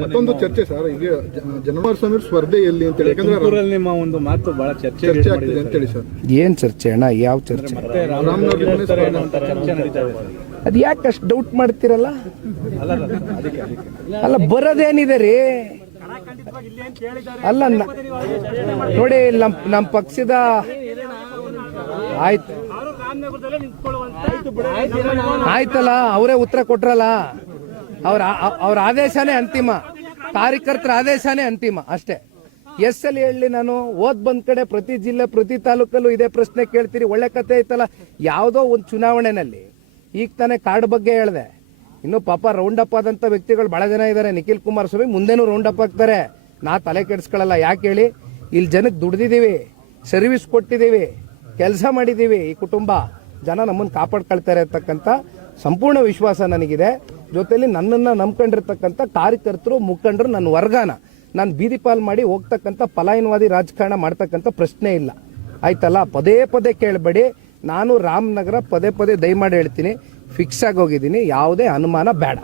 ಮತ್ತೊಂದು ಚರ್ಚೆ ಸರ್, ಈಗ ಕುಮಾರಸ್ವಾಮಿ ಸ್ಪರ್ಧೆ ಎಲ್ಲಿ ಅಂತೇಳಿ, ಯಾಕಂದ್ರೆ ನಿಮ್ಮ ಒಂದು ಮಾತು ಬಹಳ ಚರ್ಚೆ ಆಗ್ತಿದೆ ಅಂತೇಳಿ ಸರ್. ಏನ್ ಚರ್ಚೆ ಅಣ್ಣ? ಯಾವ ಚರ್ಚೆ? ಅದ್ ಯಾಕೆ ಅಷ್ಟು ಡೌಟ್ ಮಾಡ್ತಿರಲ್ಲ? ಅಲ್ಲ ಬರೋದೇನಿದೆ ರೀ? ಅಲ್ಲ ನೋಡಿ, ನಮ್ಮ ಪಕ್ಷದ ಆಯ್ತಲ್ಲ, ಅವರೇ ಉತ್ತರ ಕೊಟ್ರಲ್ಲ. ಅವ್ರ ಆದೇಶನೇ ಅಂತಿಮ, ಕಾರ್ಯಕರ್ತರ ಆದೇಶನೇ ಅಂತಿಮ ಅಷ್ಟೇ. ಎಲ್ಲಿ ಹೇಳಿ ನಾನು? ಓದ್ ಬಂದ್ ಕಡೆ ಪ್ರತಿ ಜಿಲ್ಲೆ ಪ್ರತಿ ತಾಲೂಕಲ್ಲೂ ಇದೇ ಪ್ರಶ್ನೆ ಕೇಳ್ತೀರಿ. ಒಳ್ಳೆ ಕತೆ ಐತಲ್ಲ. ಯಾವುದೋ ಒಂದು ಚುನಾವಣೆನಲ್ಲಿ ಈಗ ತಾನೇ ಕಾರ್ಡ್ ಬಗ್ಗೆ ಹೇಳಿದೆ. ಇನ್ನು ಪಾಪ ರೌಂಡ್ ಅಪ್ ಆದಂತ ವ್ಯಕ್ತಿಗಳು ಬಹಳ ಜನ ಇದ್ದಾರೆ. ನಿಖಿಲ್ ಕುಮಾರಸ್ವಾಮಿ ಮುಂದೆನೂ ರೌಂಡ್ ಅಪ್ ಆಗ್ತಾರೆ. ನಾ ತಲೆ ಕೆಡಿಸ್ಕೊಳ್ಳಲ್ಲ. ಯಾಕೆ ಹೇಳಿ? ಇಲ್ಲಿ ಜನಕ್ಕೆ ದುಡ್ದಿದ್ದೀವಿ, ಸರ್ವಿಸ್ ಕೊಟ್ಟಿದ್ದೀವಿ, ಕೆಲಸ ಮಾಡಿದ್ದೀವಿ. ಈ ಕುಟುಂಬ ಜನ ನಮ್ಮನ್ನು ಕಾಪಾಡ್ಕೊಳ್ತಾರೆ ಅಂತಕ್ಕಂಥ ಸಂಪೂರ್ಣ ವಿಶ್ವಾಸ ನನಗಿದೆ. ಜೊತೆಲಿ ನನ್ನನ್ನು ನಂಬ್ಕೊಂಡಿರ್ತಕ್ಕಂಥ ಕಾರ್ಯಕರ್ತರು, ಮುಖಂಡರು, ನನ್ನ ವರ್ಗನ ನಾನು ಬೀದಿ ಪಾಲ್ ಮಾಡಿ ಹೋಗ್ತಕ್ಕಂಥ ಪಲಾಯನವಾದಿ ರಾಜಕಾರಣ ಮಾಡ್ತಕ್ಕಂಥ ಪ್ರಶ್ನೆ ಇಲ್ಲ. ಆಯ್ತಲ್ಲ? ಪದೇ ಪದೇ ಕೇಳಬೇಡಿ. ನಾನು ರಾಮನಗರ ಪದೇ ಪದೇ ದಯಮಾಡಿ ಹೇಳ್ತೀನಿ, ಫಿಕ್ಸ್ ಆಗಿ ಹೋಗಿದ್ದೀನಿ. ಯಾವುದೇ ಅನುಮಾನ ಬೇಡ.